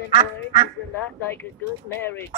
and boy is a lot like a good marriage.